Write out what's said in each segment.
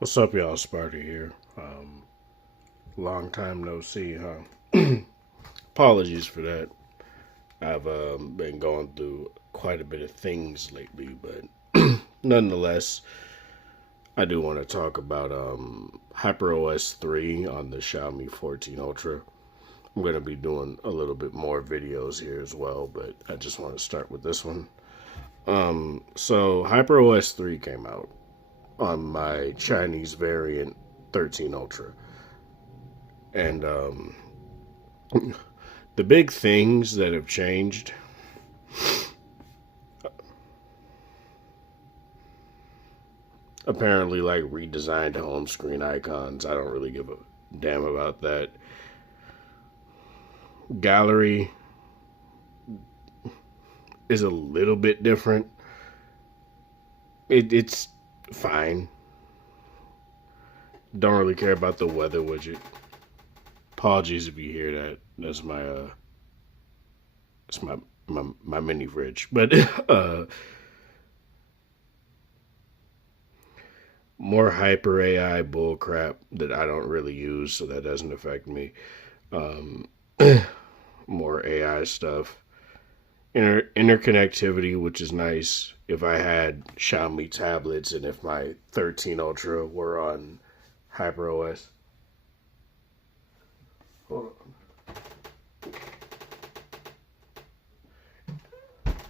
What's up, y'all? Sparta here. Long time no see, huh? Apologies for that. I've been going through quite a bit of things lately, but nonetheless, I do want to talk about HyperOS 3 on the Xiaomi 14 Ultra. I'm going to be doing a little bit more videos here as well, but I just want to start with this one. So HyperOS 3 came out on my Chinese variant 13 Ultra. And the big things that have changed, apparently, like redesigned home screen icons. I don't really give a damn about that. Gallery is a little bit different. It's fine. Don't really care about the weather widget. Apologies if you hear that. That's my mini fridge. But more hyper AI bullcrap that I don't really use, so that doesn't affect me. Um, more AI stuff. Interconnectivity, which is nice. If I had Xiaomi tablets and if my 13 Ultra were on HyperOS. Hold on.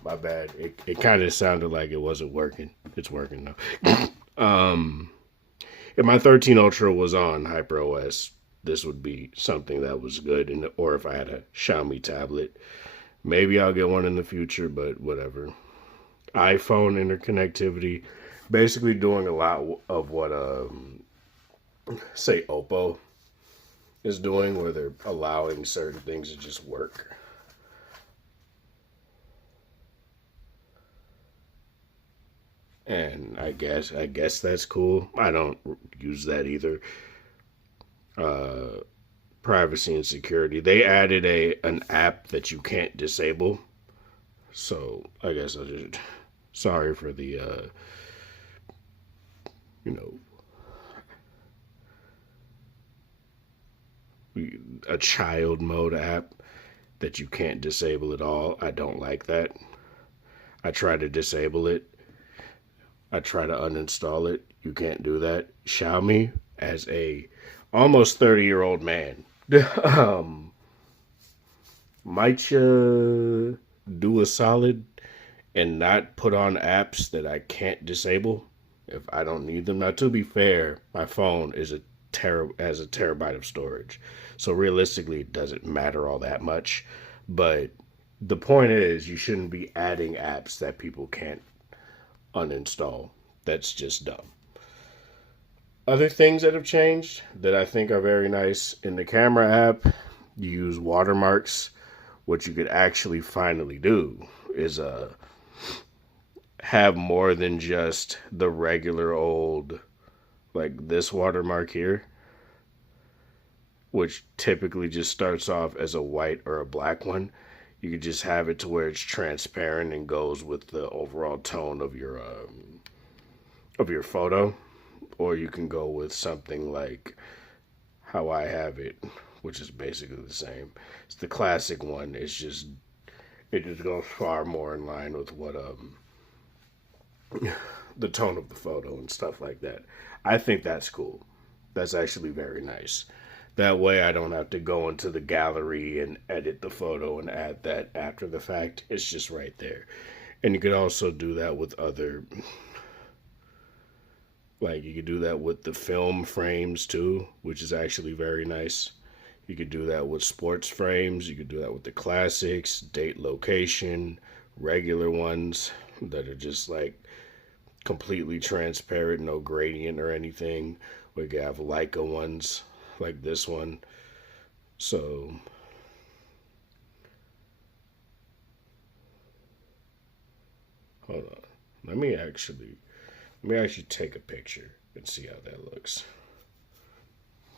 My bad. It kind of sounded like it wasn't working. It's working now. If my 13 Ultra was on HyperOS, this would be something that was good. Or if I had a Xiaomi tablet, maybe I'll get one in the future, but whatever. iPhone interconnectivity, basically doing a lot of what, say, Oppo is doing, where they're allowing certain things to just work. And I guess that's cool. I don't use that either. Uh, Privacy and security. They added an app that you can't disable. So I guess I just sorry for the you know a child mode app that you can't disable at all. I don't like that. I try to disable it. I try to uninstall it. You can't do that. Xiaomi, as a almost 30-year-old man, um, might you do a solid and not put on apps that I can't disable if I don't need them. Now, to be fair, my phone is has a terabyte of storage, so realistically, it doesn't matter all that much. But the point is, you shouldn't be adding apps that people can't uninstall. That's just dumb. Other things that have changed that I think are very nice in the camera app, you use watermarks. What you could actually finally do is have more than just the regular old, like this watermark here, which typically just starts off as a white or a black one. You could just have it to where it's transparent and goes with the overall tone of your photo, or you can go with something like how I have it, which is basically the same. It's the classic one. It just goes far more in line with what the tone of the photo and stuff like that. I think that's cool. That's actually very nice. That way I don't have to go into the gallery and edit the photo and add that after the fact. It's just right there. And you could also do that with other, like you could do that with the film frames too, which is actually very nice. You could do that with sports frames. You could do that with the classics, date, location, regular ones that are just like completely transparent, no gradient or anything. We could have Leica ones like this one. So hold on. Let me actually take a picture and see how that looks.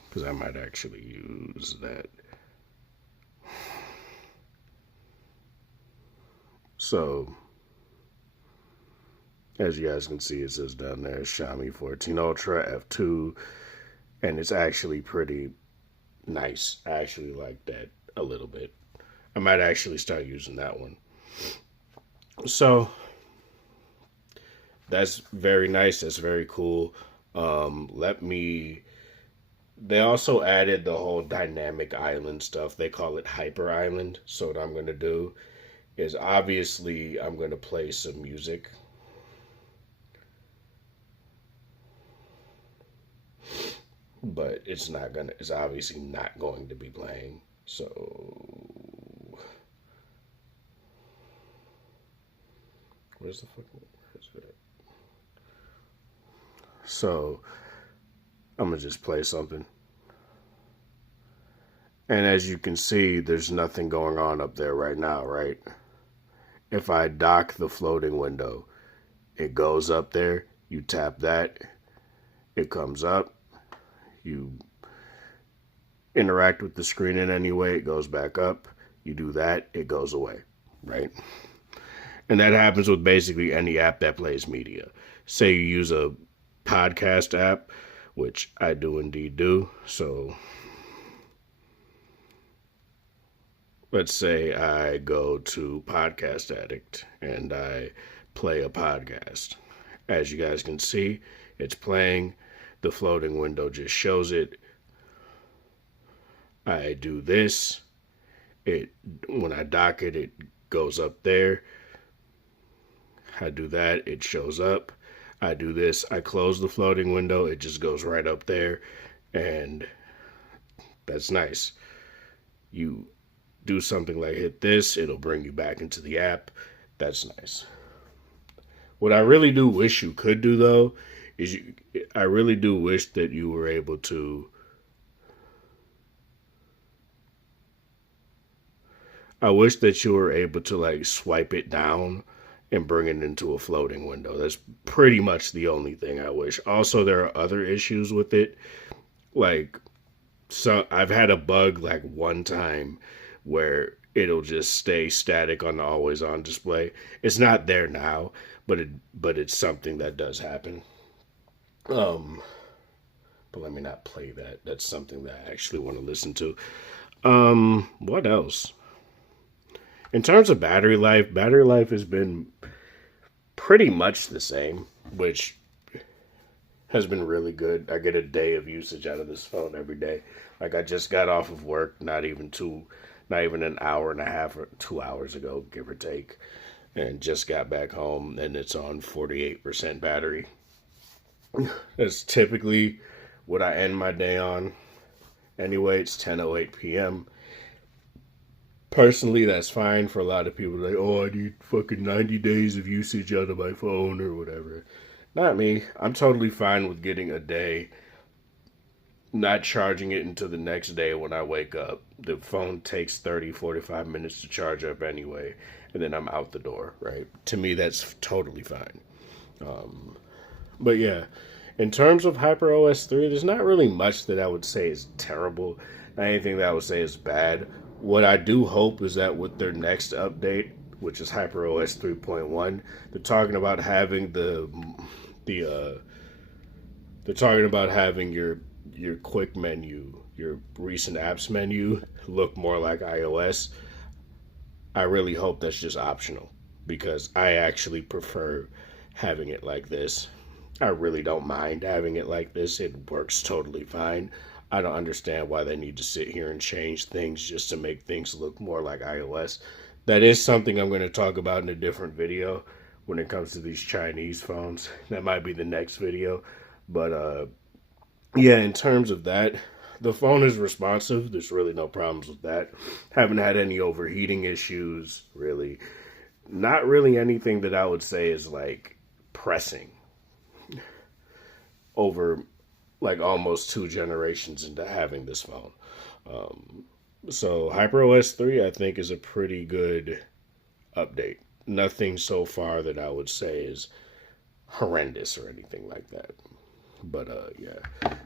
Because I might actually use that. So As you guys can see, it says down there Xiaomi 14 Ultra F2, and it's actually pretty nice. I actually like that a little bit. I might actually start using that one. So that's very nice. That's very cool. They also added the whole dynamic island stuff. They call it Hyper Island. So what I'm going to do is obviously I'm going to play some music. But it's obviously not going to be playing. So where's it? So I'm gonna just play something. And as you can see, there's nothing going on up there right now, right? If I dock the floating window, it goes up there, you tap that, it comes up, you interact with the screen in any way, it goes back up, you do that, it goes away, right? And that happens with basically any app that plays media. Say you use a podcast app, which I do indeed do. So let's say I go to Podcast Addict and I play a podcast. As you guys can see, it's playing. The floating window just shows it. I do this. When I dock it, it goes up there. I do that, it shows up. I do this, I close the floating window, it just goes right up there, and that's nice. You do something like hit this, it'll bring you back into the app. That's nice. What I really do wish you could do, though, is I really do wish that you were able to like swipe it down and bring it into a floating window. That's pretty much the only thing I wish. Also, there are other issues with it. Like, so I've had a bug like one time where it'll just stay static on the always on display. It's not there now, but it's something that does happen. But let me not play that. That's something that I actually want to listen to. What else? In terms of battery life has been pretty much the same, which has been really good. I get a day of usage out of this phone every day. Like, I just got off of work not even an hour and a half or 2 hours ago, give or take, and just got back home, and it's on 48% battery. That's typically what I end my day on. Anyway, it's 10:08 p.m. Personally, that's fine. For a lot of people, like, oh, I need fucking 90 days of usage out of my phone or whatever. Not me. I'm totally fine with getting a day, not charging it until the next day when I wake up. The phone takes 30, 45 minutes to charge up anyway, and then I'm out the door, right? To me, that's totally fine. But yeah, in terms of HyperOS 3, there's not really much that I would say is terrible. Not anything that I would say is bad. What I do hope is that with their next update, which is HyperOS 3.1, they're talking about having your quick menu, your recent apps menu look more like iOS. I really hope that's just optional, because I actually prefer having it like this. I really don't mind having it like this. It works totally fine. I don't understand why they need to sit here and change things just to make things look more like iOS. That is something I'm going to talk about in a different video when it comes to these Chinese phones. That might be the next video. But yeah, in terms of that, the phone is responsive. There's really no problems with that. Haven't had any overheating issues, really. Not really anything that I would say is like pressing over like almost 2 generations into having this phone. So HyperOS 3, I think, is a pretty good update. Nothing so far that I would say is horrendous or anything like that. But yeah,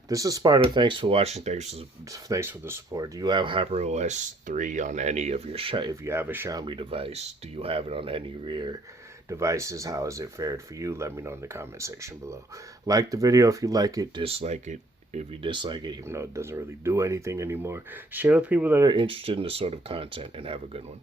this is Sparta. Thanks for watching. Thanks for the support. Do you have HyperOS 3 on any of your if you have a Xiaomi device? Do you have it on any of your devices. How has it fared for you? Let me know in the comment section below. Like the video if you like it, dislike it if you dislike it, even though it doesn't really do anything anymore. Share with people that are interested in this sort of content, and have a good one.